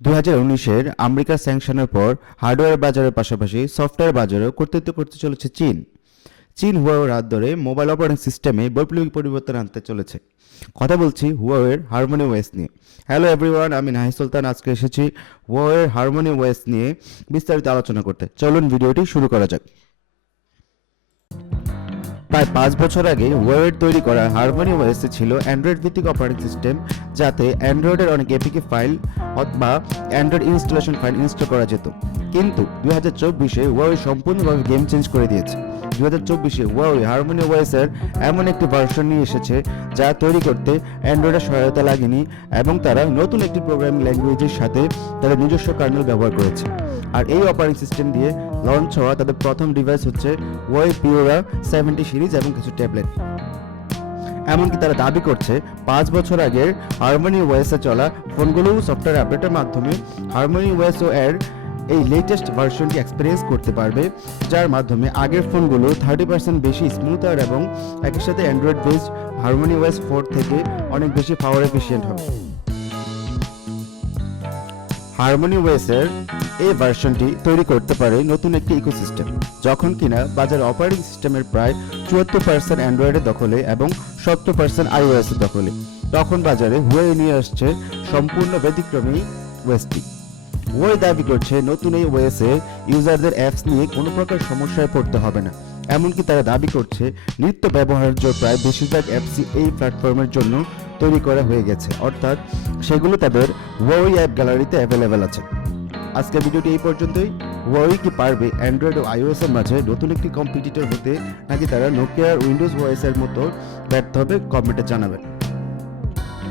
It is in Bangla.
দু হাজার উনিশের আমেরিকার স্যাংশনের পর হার্ডওয়্যার বাজারের পাশাপাশি সফটওয়্যার বাজারেও কর্তৃত্ব করতে চলেছে চীন। চীন হুয়াওয়ের হাত ধরে মোবাইল অপারেটিং সিস্টেমে বৈপ্লবিক পরিবর্তন আনতে চলেছে। কথা বলছি হুয়াওয়ের হারমোনি ওয়েস নিয়ে। হ্যালো এভরিওয়ান, আমি নাহি সুলতান। আজকে এসেছি হুয়াওয়ের হারমোনি ওয়েস নিয়ে বিস্তারিত আলোচনা করতে। চলুন ভিডিওটি শুরু করা যাক। প্রায় পাঁচ বছর আগে ওয়েড তৈরি করা হারমোনি ওয়েসে ছিল অ্যান্ড্রয়েড ভিত্তিক অপারেটিং সিস্টেম, যাতে অ্যান্ড্রয়েডের অনেক এপিকে ফাইল অথবা অ্যান্ড্রয়েড ইনস্টলেশন ফাইল ইনস্টল করা যেত। কিন্তু দুই হাজার চব্বিশে ওয়েড সম্পূর্ণভাবে গেম চেঞ্জ করে দিয়েছে। দু হাজার চব্বিশে ওয়াই হারমোনি ওয়েসের এমন একটি ভার্সন নিয়ে এসেছে যা তৈরি করতে অ্যান্ড্রয়েডের সহায়তা লাগেনি এবং তারা নতুন একটি প্রোগ্রামিং ল্যাঙ্গুয়েজের সাথে তাদের নিজস্ব কার্নেল ব্যবহার করেছে। আর এই অপারেটিং সিস্টেম দিয়ে লঞ্চ হওয়া তাদের প্রথম ডিভাইস হচ্ছে ওয়াই পিওরা সেভেন্টি সিরিজ এবং কিছু ট্যাবলেট এমনকি তারা দাবি করছে, পাঁচ বছর আগের হারমোনি ওয়েসে চলা ফোনগুলো সফটওয়্যার আপডেটের মাধ্যমে হারমোনি ওয়েস ও এর এই লেটেস্ট ভার্সনটি এক্সপিরিয়েন্স করতে পারবে, যার মাধ্যমে আগের ফোনগুলো থার্টি পার্সেন্ট বেশি স্মুথার এবং একই সাথে Android based Harmony OS four থেকে অনেক বেশি পাওয়ার এফিসিয়েন্ট হবে। হারমোনি ওয়েসের এই ভার্সনটি তৈরি করতে পারে নতুন একটি ইকোসিস্টেম যখন কিনা বাজার অপারেটিং সিস্টেমের প্রায় চুয়াত্তর পার্সেন্ট অ্যান্ড্রয়েডের দখলে এবং সত্তর পার্সেন্ট আইওএসের দখলে। তখন বাজারে হুয়ে নিয়ে আসছে সম্পূর্ণ ব্যতিক্রমী ওয়েসটি ওয়ে দাবি করছে নতুন এই ওয়েসে ইউজারদের অ্যাপস নিয়ে কোনো প্রকার সমস্যায় পড়তে হবে না। এমনকি তারা দাবি করছে, নিত্য ব্যবহার্য প্রায় বেশিরভাগ অ্যাপসই এই প্ল্যাটফর্মের জন্য তৈরি করা হয়ে গেছে। অর্থাৎ সেগুলো তাদের ওই অ্যাপ গ্যালারিতে অ্যাভেলেবেল আছে। আজকের ভিডিওটি এই পর্যন্তই। ওয়াই কি পারবে অ্যান্ড্রয়েড ও আইওএস এর মাঝে নতুন একটি কম্পিটিটর হতে, নাকি তারা নোকিয়ার উইন্ডোজ ওয়াইস এর মতো ব্যর্থ হবে? কমেন্টে জানাবেন।